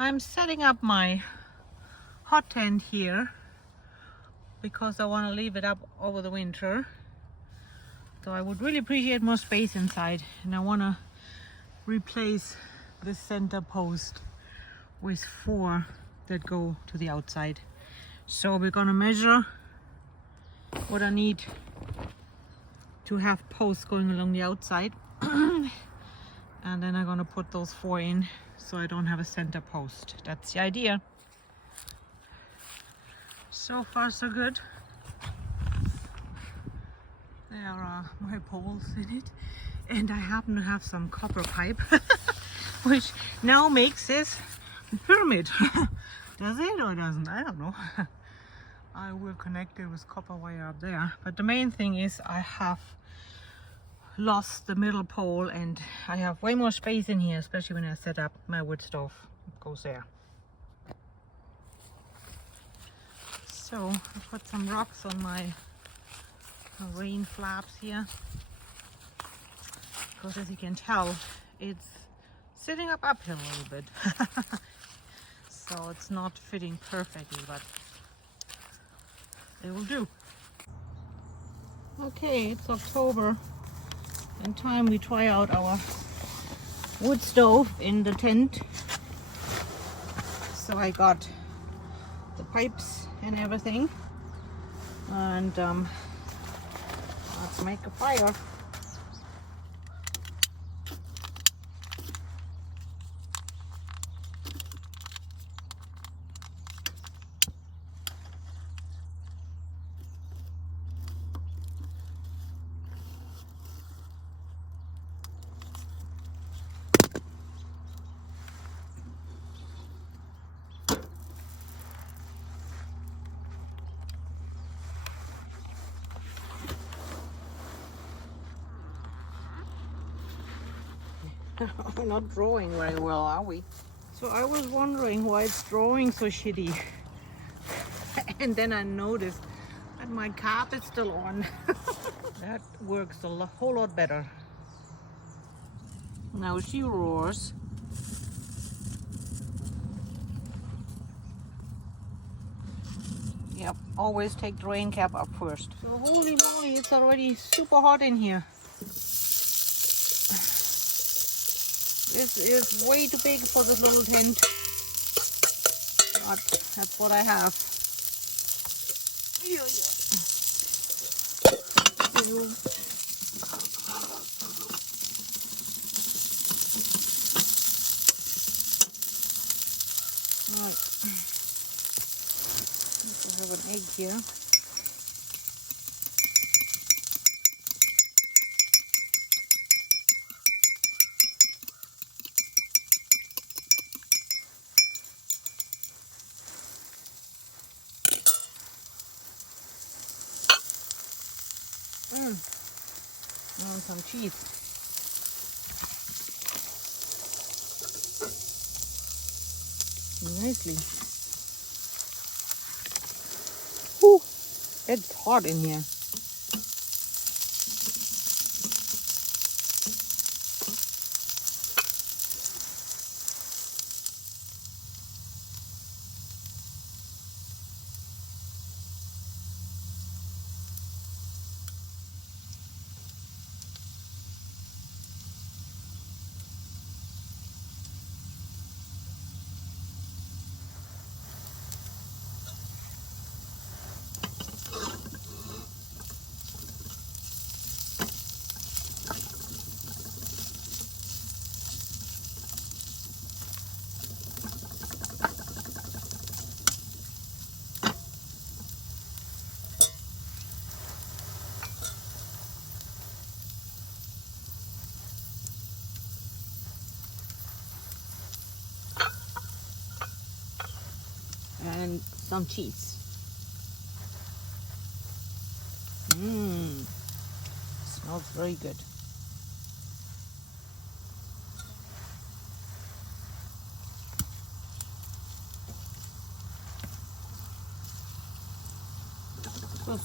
I'm setting up my hot tent here because I want to leave it up over the winter. So I would really appreciate more space inside, and I want to replace this center post with 4 that go to the outside. So we're gonna measure what I need to have posts going along the outside. And then I'm gonna put those 4 in so I don't have a center post. That's the idea. So far so good. There are my poles in it, and I happen to have some copper pipe which now makes this pyramid. Does it or doesn't? I don't know. I will connect it with copper wire up there, but the main thing is I have lost the middle pole and I have way more space in here, especially when I set up my wood stove. It goes there. So I put some rocks on my rain flaps here, because as you can tell it's sitting up uphill a little bit. So it's not fitting perfectly, but it will do. Okay, it's October and time we try out our wood stove in the tent. So I got the pipes and everything, and let's make a fire. We're not drawing very well, are we? So I was wondering why it's drawing so shitty. And then I noticed that my carpet's still on. That works a whole lot better. Now she roars. Yep, always take the rain cap up first. So holy moly, it's already super hot in here. This is way too big for this little tent, but that's what I have. Right. I have an egg here. And some cheese. Nicely. Whew, it's hot in here. And some cheese. Smells very good.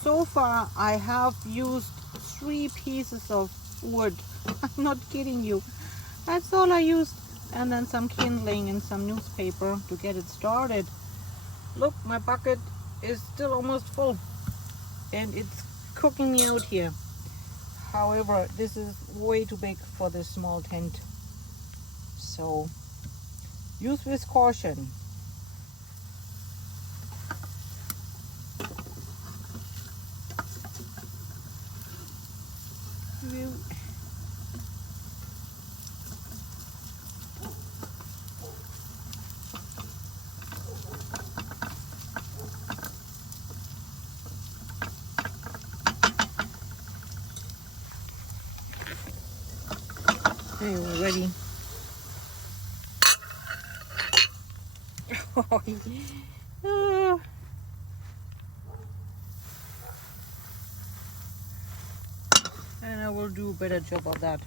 So far I have used 3 pieces of wood. I'm not kidding you. That's all I used. and then some kindling and some newspaper to get it started. Look, my bucket is still almost full and it's cooking me out here. However, this is way too big for this small tent, so use with caution. Okay, we're ready. And I will do a better job of that.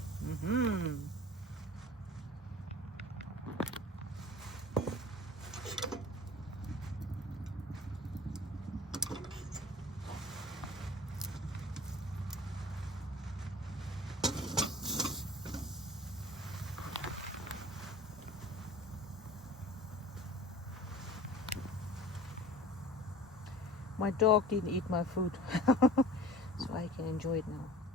My dog didn't eat my food, so I can enjoy it now.